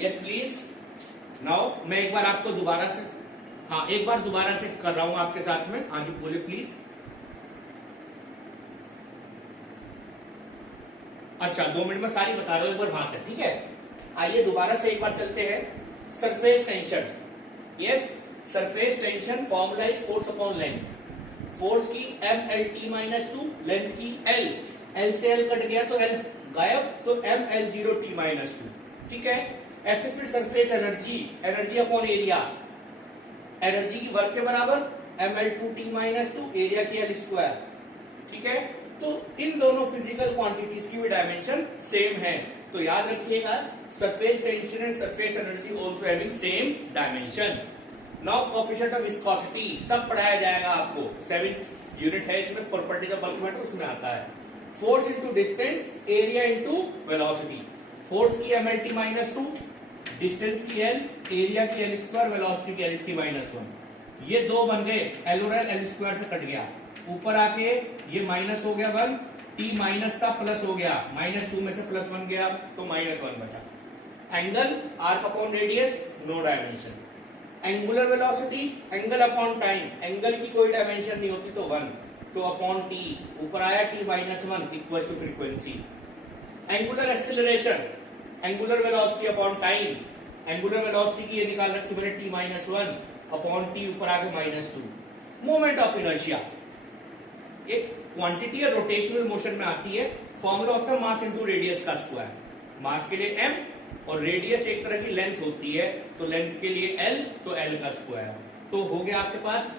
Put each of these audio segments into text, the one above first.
Yes please. Now मैं एक बार आपको दोबारा से, हाँ एक बार दोबारा से कर रहा हूं आपके साथ में। हाँ जी बोलिए प्लीज। अच्छा 2 मिनट में सारी बता रहा हूं, एक बार बात है, ठीक है। आइए दोबारा से एक बार चलते हैं। Surface tension, yes surface tension formula is force upon length. Force की mlt-2, लेंथ की l, l से l कट गया तो l गायब, तो ml0t-2, ठीक है। ऐसे फिर surface energy, energy upon area, energy की वर्क के बराबर ml2t-2, एरिया की l स्क्वायर, ठीक है। तो इन दोनों फिजिकल क्वांटिटीज की भी डायमेंशन सेम है, तो याद रखिएगा surface tension and surface energy also having same dimension. Now coefficient of viscosity सब पढ़ाया जाएगा आपको, 7th यूनिट है इसमें, प्रॉपर्टीज ऑफ बल्क मैटर उसमें आता है। Force into distance, area into velocity. Force की mlt-2, डिस्टेंस की l, एरिया की l स्क्वायर, वेलोसिटी की lt-1। ये दो बन गए, l और l स्क्वायर से कट गया, ऊपर आके ये माइनस हो गया 1, t माइनस था प्लस हो गया, -2 में से +1 गया तो -1 बचा। Angle arc upon radius no dimension. Angular velocity angle upon time, angle की कोई डायमेंशन नहीं होती तो 1, तो अपॉन t, ऊपर आया t-1 equal to frequency. Angular acceleration angular velocity upon time, angular velocity की ये निकाल रखी मैंने t-1 अपॉन t, ऊपर आके -2। मोमेंट ऑफ इनर्शिया एक क्वांटिटी है, रोटेशनल मोशन में आती है, फॉर्मूला होता है मास इंटू रेडियस का स्क्वायर। मास के लिए m और रेडियस एक तरह की लेंथ होती है, तो लेंथ के लिए l, तो l का स्क्वायर। तो हो गया आपके पास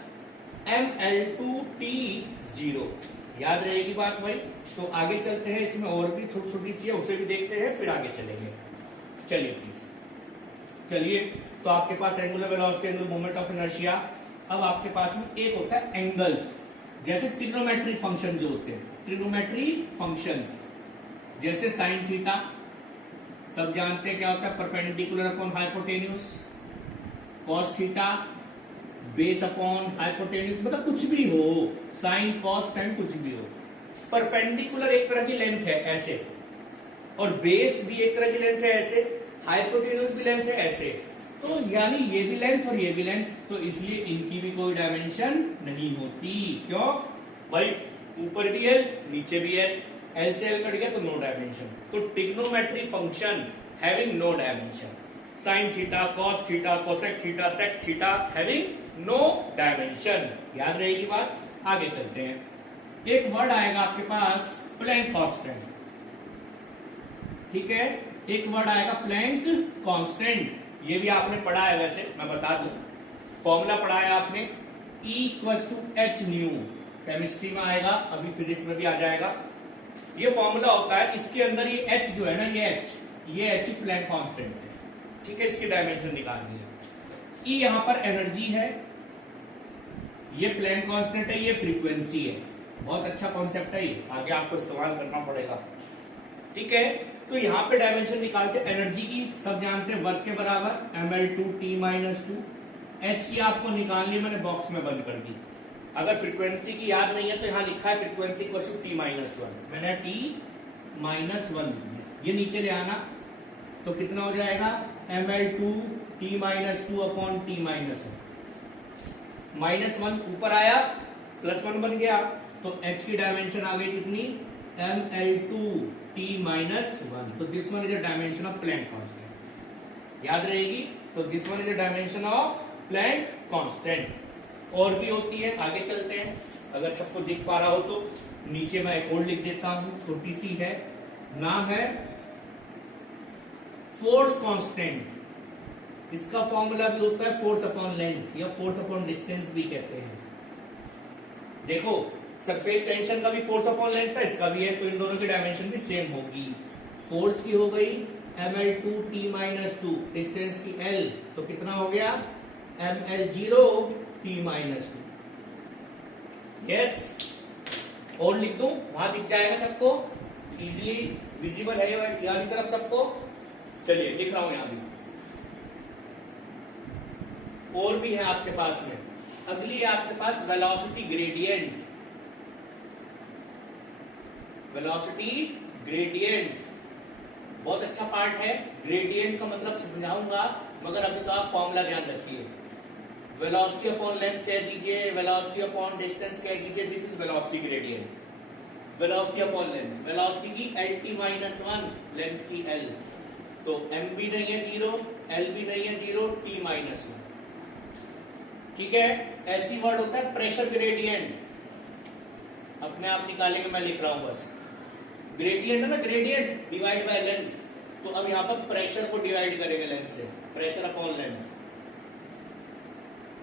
ml2t0, याद रहेगी बात भाई। तो आगे चलते हैं, इसमें और भी छोटी छोटी सी है, उसे भी देखते हैं, फिर आगे चलेंगे। चलिए प्लीज, चलिए। तो आपके पास angular velocity, angular moment of inertia. अब आपके पास में एक होता है एंगल्स, जैसे ट्रिग्नोमेट्री फंक्शन जो होते हैं, ट्रिग्नोमेट्री फंक्शंस जैसे साइन थीटा, सब जानते हैं क्या होता है, perpendicular upon hypotenuse. Cos theta base upon hypotenuse, मतलब कुछ भी हो, साइन कॉस टेन कुछ भी हो। परपेंडिकुलर एक तरह की लेंथ है ऐसे, और बेस भी एक तरह की लेंथ है ऐसे, हाइपोटेन्यूस भी लेंथ है ऐसे, तो यानी ये भी लेंथ और ये भी लेंथ, तो इसलिए इनकी भी कोई डायमेंशन नहीं होती। क्यों भाई, ऊपर भी एल नीचे भी एल, एल से एल कट गया तो नो डायमेंशन। तो trigonometry function having no dimension, sine theta, cos theta, cosec theta, sec theta having no dimension. याद रहेगी बात। आगे चलते हैं, एक वर्ड आएगा आपके पास प्लैंक कांस्टेंट, ठीक है। एक वर्ड आएगा प्लैंक कांस्टेंट, ये भी आपने पढ़ा है, वैसे मैं बता दूं, फॉर्मूला पढ़ा है आपने, E=h न्यू, केमिस्ट्री में आएगा, अभी फिजिक्स में भी आ जाएगा। ये फॉर्मूला होता है, इसके अंदर ये h जो है ना, ये h प्लैंक कांस्टेंट है, ठीक है। इसकी डायमेंशन निकालनी है। E यहां पर एनर्जी है, ये प्लैंक कांस्टेंट है, ये फ्रीक्वेंसी है। बहुत अच्छा कॉन्सेप्ट है ये, आगे आपको इस्तेमाल करना पड़ेगा, ठीक है। तो यहां पे डायमेंशन निकालते, एनर्जी की सब जानते हैं, वर्क के बराबर ml2t-2। h की आपको निकालनी है, मैंने बॉक्स में बंद कर दी। अगर फ्रीक्वेंसी की याद नहीं है तो यहां लिखा है फ्रीक्वेंसी इक्वल टू t-1, मैंने t-1 ये नीचे ले आना, तो कितना हो जाएगा ml2t-2 अपॉन t-1, -1 ऊपर आया +1 बन गया, तो h की डायमेंशन आ गई कितनी, ml2t-1। तो this one is a dimension of Planck constant, याद रहेगी। तो this one is a dimension of Planck constant. और भी होती है, आगे चलते हैं, अगर सबको दिख पा रहा हो तो नीचे मैं एक और लिख देता हूं, छोटी सी है, नाम है फोर्स कांस्टेंट। इसका फॉर्मूला भी होता है फोर्स अपॉन लेंथ, या फोर्स अपॉन डिस्टेंस भी कहते हैं। देखो सरफेस टेंशन का भी फोर्स अपॉन लेंथ था, इसका भी है, तो इन दोनों की डायमेंशन भी सेम होगी। फोर्स की हो गई ml2t-2, डिस्टेंस की l, तो कितना हो गया ml0t-2। यस, और लिख दूं, वहां दिख जाएगा सबको, इजीली विजिबल है यानी तरफ सबको। चलिए लिख रहा हूं यहां भी, और भी है आपके पास में। अगली है आपके पास वेलोसिटी ग्रेडियंट। वेलोसिटी ग्रेडियंट बहुत अच्छा पार्ट है। ग्रेडियंट का मतलब समझाऊंगा, मगर अभी तो आप फॉर्मूला ध्यान रखिए। वेलोसिटी अपॉन लेंथ कह दीजिए, वेलोसिटी अपॉन डिस्टेंस कह दीजिए, this is velocity gradient. Velocity upon length, velocity की lt माइनस 1, लेंथ की l, तो m भी नहीं है 0, l भी नहीं है 0, t माइनस 1। ठीक है, ऐसी वर्ड होता है प्रेशर ग्रेडियंट, अपने आप निकालेंगे, मैं लिख रहा हूं बस। ग्रेडियंट है ना, ग्रेडियंट डिवाइड बाय लेंथ, तो अब यहां पर प्रेशर को डिवाइड करेंगे लेंथ से, प्रेशर अपॉन लेंथ।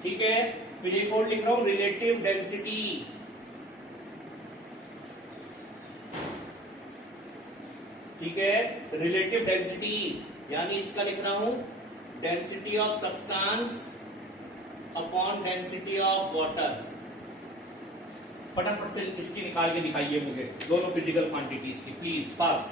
ठीक है, फिर एक और लिख रहा हूं रिलेटिव डेंसिटी। ठीक है, रिलेटिव डेंसिटी यानी इसका लिख रहा हूं density of substance upon density of water. फटाफट से इसकी निकाल के दिखाइए मुझे, दोनों फिजिकल क्वांटिटीज की, प्लीज फास्ट।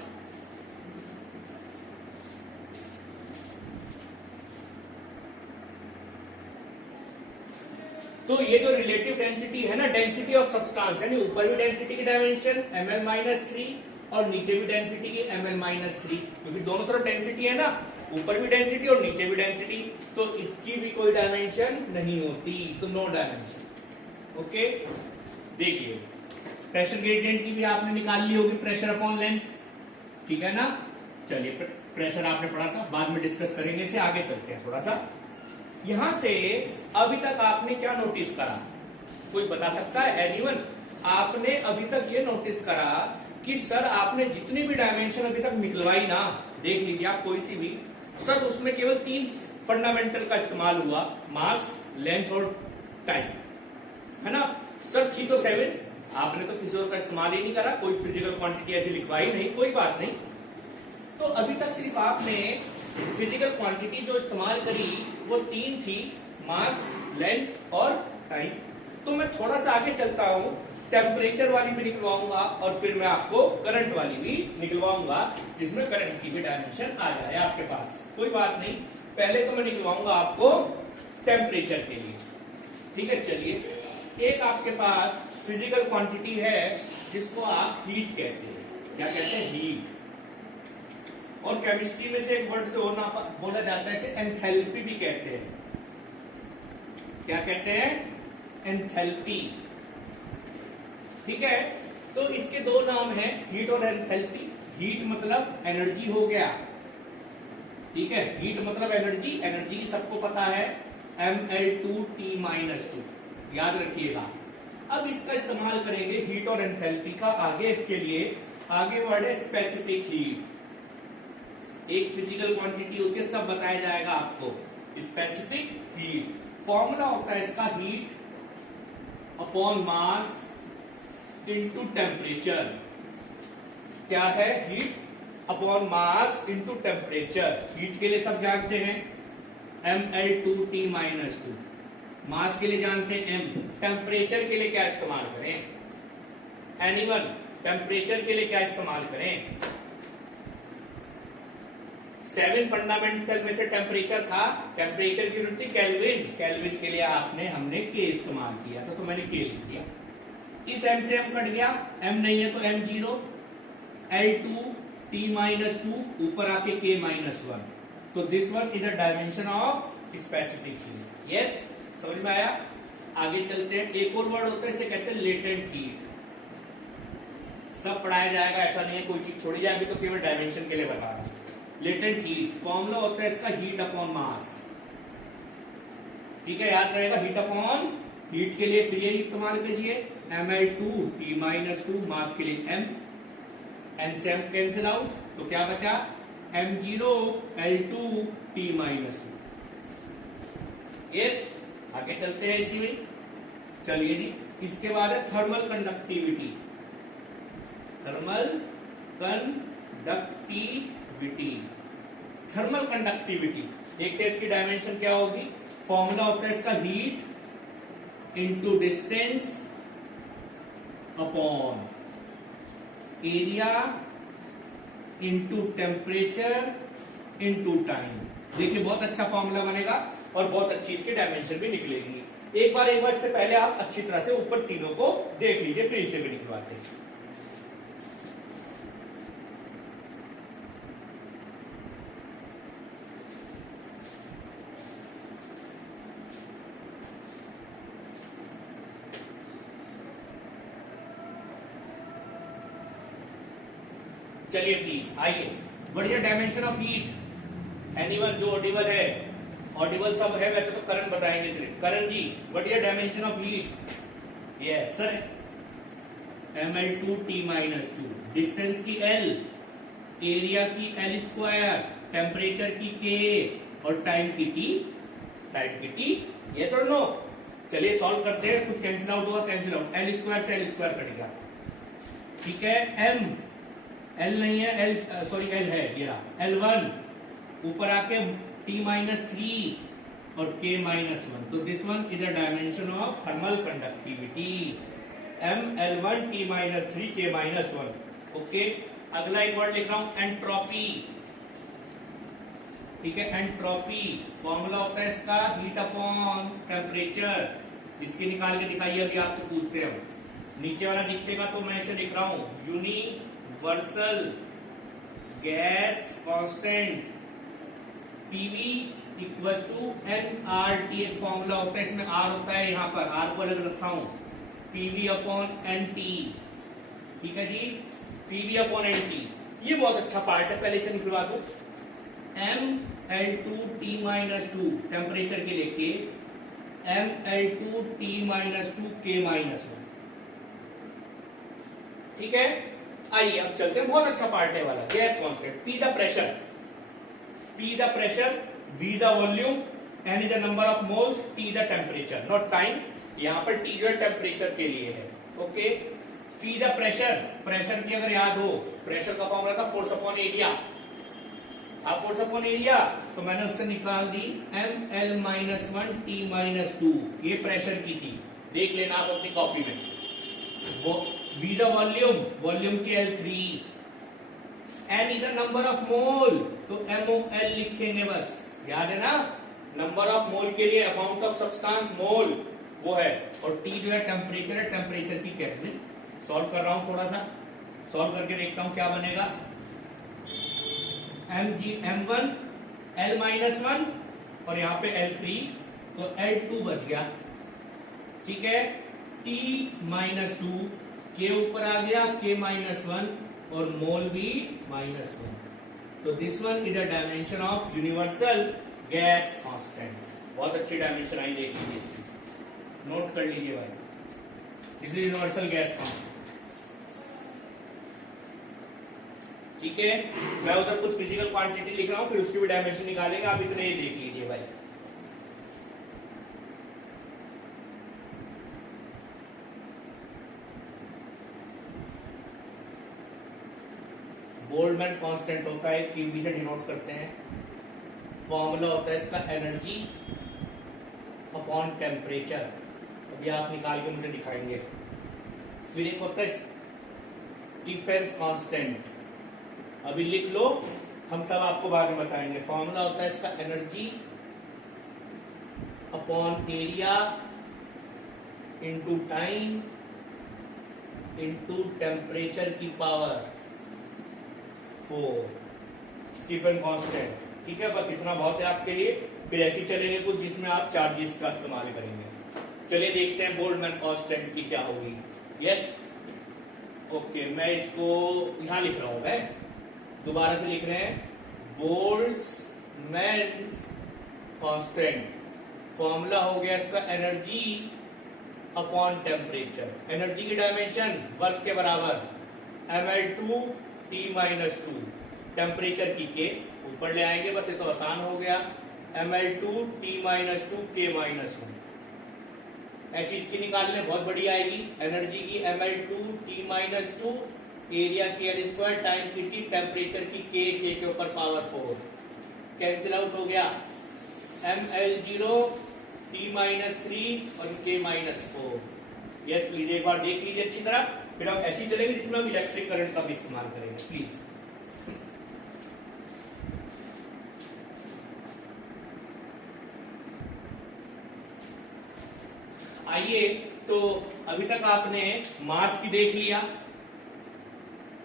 तो ये जो रिलेटिव डेंसिटी है ना, डेंसिटी ऑफ सब्सटेंस, यानी ऊपर भी डेंसिटी की डायमेंशन ml-3 और नीचे भी डेंसिटी की ml-3, क्योंकि दोनों तरफ डेंसिटी है ना, ऊपर भी डेंसिटी और नीचे भी डेंसिटी, तो इसकी भी कोई डायमेंशन नहीं होती, तो नो डायमेंशन। ओके, देखिए प्रेशर ग्रेडियंट की भी आपने निकाल ली होगी, प्रेशर अपॉन लेंथ। ठीक है ना, चलिए प्रेशर आपने पढ़ा था, बाद में डिस्कस करेंगे इसे, आगे चलते हैं थोड़ा सा। यहां से अभी तक आपने क्या नोटिस करा, कोई बता सकता है? एनीवन? आपने अभी तक ये नोटिस करा कि सर आपने जितनी भी डायमेंशन अभी तक निकलवाई ना, देख लीजिए आप कोई सी भी, सर उसमें केवल 3 फंडामेंटल का इस्तेमाल हुआ, मास, लेंथ और टाइम, है ना। सर 3 तो 7, आपने तो किसी और का इस्तेमाल ही नहीं करा, कोई फिजिकल क्वांटिटी ऐसी लिखवाई नहीं, कोई बात नहीं। तो अभी तक सिर्फ आपने फिजिकल क्वांटिटी जो इस्तेमाल करी वो 3 थी, मास, लेंथ और टाइम। तो मैं थोड़ा सा आगे चलता हूं, टेम्परेचर वाली भी निकलवाऊंगा और फिर मैं आपको करंट वाली भी निकलवाऊंगा, जिसमें करंट की भी डायमेंशन आ जाए आपके पास, कोई बात नहीं। पहले तो मैं निकलवाऊंगा आपको टेम्परेचर के लिए। ठीक है, चलिए एक आपके पास फिजिकल क्वांटिटी है जिसको आप हीट कहते हैं। क्या कहते हैं? हीट। और केमिस्ट्री में से एक वर्ड से होना बोला जाता है, इसे एंथैल्पी भी कहते हैं। क्या कहते हैं? एंथैल्पी। ठीक है, तो इसके 2 नाम हैं, हीट और एंथैल्पी। हीट मतलब एनर्जी हो गया, ठीक है, हीट मतलब एनर्जी, एनर्जी की सबको पता है ml2T-2, याद रखिएगा। अब इसका इस्तेमाल करेंगे हीट और एंथैल्पी का आगे के लिए। आगे वर्ड है स्पेसिफिक हीट। एक फिजिकल क्वांटिटी होती है, सब बताया जाएगा आपको। स्पेसिफिक हीट, फॉर्मूला होता है इसका heat upon mass into temperature. क्या है? Heat upon mass into temperature. Heat के लिए सब जानते हैं ml2T-2, मास के लिए जानते हैं m। टेम्परेचर के लिए क्या इस्तेमाल करें? एनीवन? टेम्परेचर के लिए क्या इस्तेमाल करें? 7 फंडामेंटल में से टेम्परेचर था, टेम्परेचर की यूनिट थी केल्विन। केल्विन के लिए हमने के इस्तेमाल किया था, तो मैंने के लिख दिया। इस m से m कट गया, m नहीं है तो m0, L2T-2, ऊपर आके K-1, तो this one is a dimension of specific heat. Yes, समझ में आया? आगे चलते हैं। एक और वर्ड होता है, इसे कहते हैं लेटेंट हीट। सब पढ़ाया जाएगा, ऐसा नहीं है कोई चीज छोड़ी जाएगी, तो केवल डायमेंशन के लिए बता रहा हूं। लेटेंट हीट फॉर्मूला होता है इसका हीट अपॉन मास। ठीक है, याद रहेगा, हीट अपॉन, हीट के लिए फिर यही इस्तेमाल कीजिए, ml2T-2, मास के लिए m, n से m कैंसिल आउट, तो क्या बचा? m0L2T-2। यस, आगे चलते हैं इसी में। चलिए जी, इसके बाद है thermal conductivity. Thermal conductivity, thermal conductivity देखते हैं इसकी डायमेंशन क्या होगी। फॉर्मूला होता है इसका heat into distance upon area into temperature into time. देखिए बहुत अच्छा फॉर्मूला बनेगा और बहुत अच्छी इसकी डायमेंशन भी निकलेगी। एक बार इससे पहले आप अच्छी तरह से ऊपर तीनों को देख लीजिए, फिर इसे भी निकलवाते हैं। चलिए प्लीज आइए, what is the dimension of heat? Anyone जो ऑडिबल है, ऑडिबल सब है वैसे तो करण बताएंगे सिर्फ। Karan ji, what is the dimension of heat? Yes sir, ml2T-2, distance की L, एरिया की L स्क्वायर, टेम्परेचर की K और टाइम की T, यस और नो? चलिए सॉल्व करते हैं, कुछ कैंसिल आउट होगा, कैंसिल आउट, L स्क्वायर से L स्क्वायर कट गया, ठीक है। M, L नहीं है, L है, ये रहा L1, ऊपर आके T-3 और K-1, तो this one is a dimension of thermal conductivity, ML1 T-3 K-1, okay. अगला एक वर्ड लिख रहा हूं, एंट्रोपी, ठीक है। एंट्रोपी फॉर्मूला होता है इसका हीट अपॉन टेम्परेचर, इसकी निकाल के दिखाइए, अभी आपसे पूछते हैं। नीचे वाला दिखेगा तो मैं इसे लिख रहा हूं, universal gas constant PV equal to NRT, एक फॉर्मूला होता है, इसमें आर होता है, यहां पर आर को अलग रखा हूं, पीवी अपॉन एनटी, ठीक है जी, पीवी अपॉन एनटी। ये बहुत अच्छा पार्ट है, पहले इसे निकलवा दो। ML2T-2 टेम्परेचर के लिए, ML2T-2 K-1, ठीक है। आइए अब चलते हैं, बहुत अच्छा पार्ट है वाला, gas constant. P is a pressure, P is a pressure, V is a volume, N is a number of moles, T is a temperature, not time. यहां पर T जो है टेम्परेचर के लिए है, okay. P is a pressure, pressure की अगर याद हो, प्रेशर का फॉर्मूला था फोर्स अपॉन एरिया, आप फोर्स अपॉन एरिया, तो मैंने उससे निकाल दी ML-1T-2, ये प्रेशर की थी, देख लेना आप अपनी कॉपी में। वो V is a volume, volume की L3, N is a number of mole, तो MOL लिखेंगे बस, याद है ना, नंबर ऑफ मोल के लिए अमाउंट ऑफ सब्सटेंस मोल वो है, और T जो है टेम्परेचर है, टेम्परेचर की केल्विन। सॉल्व कर रहा हूं, थोड़ा सा सॉल्व करके देखता हूं क्या बनेगा। M1 L-1 और यहां पे L3, तो L2 बच गया, ठीक है। T-2, K ऊपर आ गया, K-1 और मोल भी -1, तो this one is a dimension of universal gas constant. बहुत अच्छी डायमेंशन आई, देख लीजिए इसकी, नोट कर लीजिए भाई, this is universal gas constant, ठीक है। मैं उधर कुछ फिजिकल क्वांटिटी लिख रहा हूं, फिर उसकी भी डायमेंशन निकालेंगे, आप इतने ही देख लीजिए भाई। बोल्ट्जमैन कांस्टेंट होता है, क्यूबी से डिनोट करते हैं। फॉर्मूला होता है इसका एनर्जी अपॉन टेम्परेचर, अभी आप निकाल के मुझे दिखाएंगे। फिर एक होता है स्टीफेंस कांस्टेंट, अभी लिख लो, हम सब आपको बाद में बताएंगे। फॉर्मूला होता है इसका energy upon area into time into temperature की पावर 4, स्टीफन कांस्टेंट, ठीक है। बस इतना बहुत है आपके लिए, फिर ऐसे चलेंगे कुछ जिसमें आप चार्जेस का इस्तेमाल करेंगे। चलिए देखते हैं बोल्ट्जमैन कांस्टेंट की क्या होगी। यस, ओके, मैं इसको यहां लिख रहा हूं, मैं दोबारा से लिख रहे हैं, बोल्ट्जमैन कांस्टेंट, फॉर्मूला हो गया इसका एनर्जी अपॉन टेम्परेचर, एनर्जी की डायमेंशन वर्क के बराबर, ML2T-2, टेम्परेचर की K ऊपर ले आएंगे, बस ये तो आसान हो गया, ML2T-2 K-1, ऐसी इसकी निकालने बहुत बड़ी आएगी, एनर्जी की ML2T-2, एरिया की L स्क्वायर, टाइम की T, टेम्परेचर की K के ऊपर पावर 4, कैंसिल आउट हो गया, ML0T-3 और K-4। यस प्लीज, एक बार देख लीजिए अच्छी तरह, फिर हम ऐसी चलेंगे जिसमें हम इलेक्ट्रिक करंट का भी इस्तेमाल करेंगे, प्लीज। आइए, तो अभी तक आपने मास की देख लिया,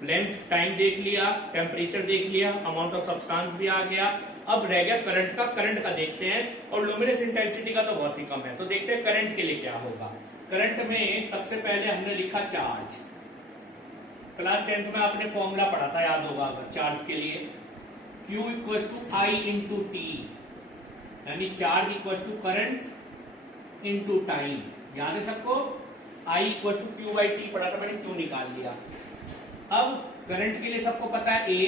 लेंथ टाइम देख लिया, टेम्परेचर देख लिया, अमाउंट ऑफ सब्सटेंस भी आ गया। अब रह गया करंट का, करंट का देखते हैं, और लुमिनस इंटेंसिटी का तो बहुत ही कम है, तो देखते हैं करंट के लिए क्या होगा। करंट में सबसे पहले हमने लिखा चार्ज, क्लास 10th में आपने फॉर्मूला पढ़ा था, याद होगा अगर, चार्ज के लिए Q equal to I into T, यानी charge equal to current into time. याद है सबको? I equal to Q by T पढ़ा था मैंने, क्यू निकाल लिया। अब करंट के लिए सबको पता है A,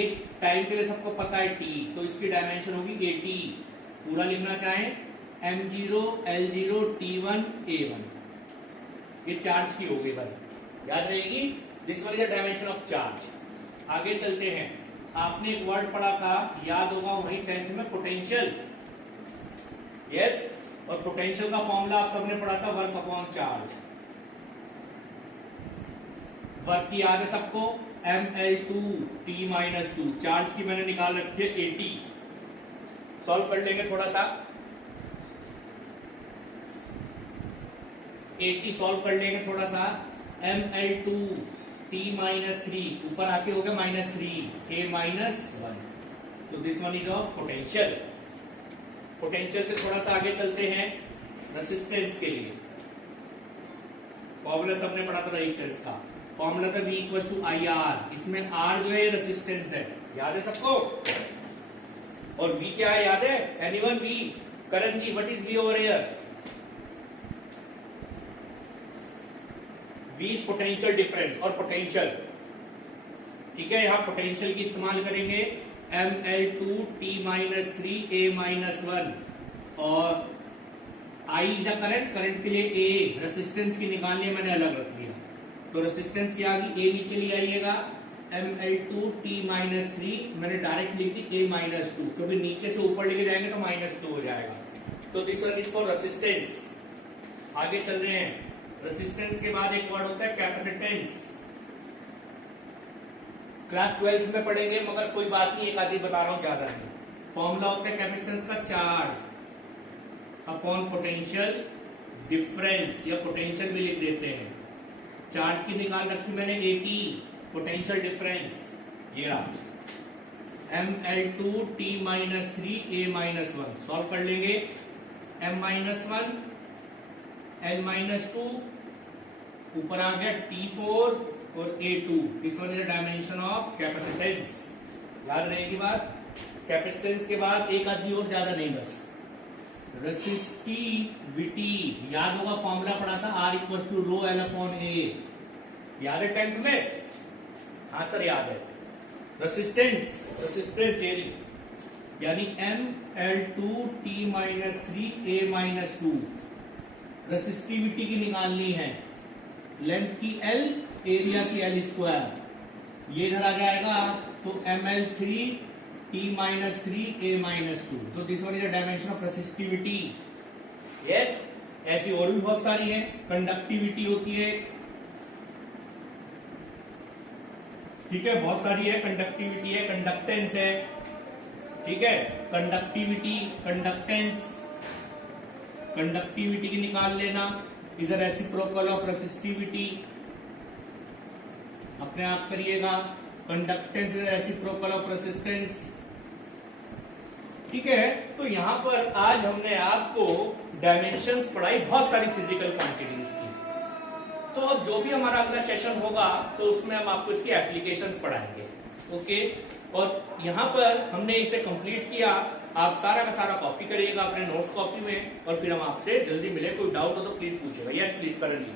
टाइम के लिए सबको पता है T, तो इसकी डायमेंशन होगी AT। पूरा लिखना चाहें M0 L0 T1 A1, ये चार्ज की होगी भाई, याद रहेगी। This one is the dimension of charge. आगे चलते हैं, आपने एक वर्ड पढ़ा था, याद होगा वही 10th में, पोटेंशियल। यस, और पोटेंशियल का फॉर्मूला आप सबने पढ़ा था, वर्क अपॉन चार्ज। वर्क की याद है सबको, ml2 t-2। चार्ज की मैंने निकाल रखी है 80। सॉल्व कर लेंगे थोड़ा सा, 80 सॉल्व कर लेंगे थोड़ा सा। ml2 t-3, ऊपर आके हो गया -3 a-1, तो this one is of potential. Potential से थोड़ा सा आगे चलते हैं, रेसिस्टेंस के लिए फॉर्मूला सबने पढ़ा था रेजिस्टेंस का। फॉर्मूला था V equal to I R, इसमें R जो है रेसिस्टेंस है, याद है सबको। और V क्या है, याद है? Anyone V? Karan ji, what is V over here? V is potential difference और पोटेंशियल, ठीक है। यहां पोटेंशियल की इस्तेमाल करेंगे, ml2 t-3 a-1, और I is the current, current के लिए A, रेसिस्टेंस की निकालनी है, मैंने अलग रख लिया। तो रेसिस्टेंस की आ गई, A नीचे ले आइएगा, ml2 t-3, मैंने डायरेक्ट लिख दी a-2, क्योंकि नीचे से ऊपर लेके जाएंगे तो -2 हो जाएगा। तो this one is for resistance. आगे चल रहे हैं, रेसिस्टेंस के बाद एक वर्ड होता है कैपेसिटेंस। क्लास 12 में पढ़ेंगे, मगर कोई बात नहीं, एक आदि बता रहा हूं, ज्यादा नहीं। फॉर्मूला होता है कैपेसिटेंस का, चार्ज अपॉन पोटेंशियल डिफरेंस, या पोटेंशियल भी लिख देते हैं। चार्ज की निकाल रखी मैंने 80, पोटेंशियल डिफरेंस ये रहा ml2 t-3 a-1। सॉल्व कर लेंगे, m-1 l-2, ऊपर आ गया T4 और A2। This one is the dimension of capacitance. याद रहेगी बात। कैपेसिटेंस के बाद एक आदमी और, ज्यादा नहीं बस, रेसिस्टिविटी। याद होगा फॉर्मूला पढ़ा था, R equal to rho L upon A, याद है 10th में? हाँ सर याद है। रेसिस्टेंस, रेसिस्टेंस एरिया, यानी ml2 t-3 a-2। रेसिस्टिविटी की निकालनी है, लेंथ की L, एरिया की L², ये इधर आ जाएगा, तो ml3 t-3 a-2। तो this one is the dimension of resistivity. Yes, ऐसी और भी बहुत सारी है। कंडक्टिविटी होती है, ठीक है, बहुत सारी है। कंडक्टिविटी है, कंडक्टेंस है, ठीक है। कंडक्टिविटी, कंडक्टेंस, कंडक्टिविटी की निकाल लेना, is a reciprocal of resistivity, अपने आप करिएगा। Conductance is a reciprocal of resistance, ठीक है। तो यहां पर आज हमने आपको डायमेंशंस पढ़ाई, बहुत सारी फिजिकल क्वांटिटीज की। तो अब जो भी हमारा अगला सेशन होगा, तो उसमें हम आपको इसकी एप्लीकेशंस पढ़ाएंगे, ओके। और यहां पर हमने इसे कंप्लीट किया, आप सारा का सारा कॉपी करिएगा अपने नोट्स कॉपी में, और फिर हम आपसे जल्दी मिले। कोई डाउट हो तो प्लीज पूछिएगा। Yes please Karan ji.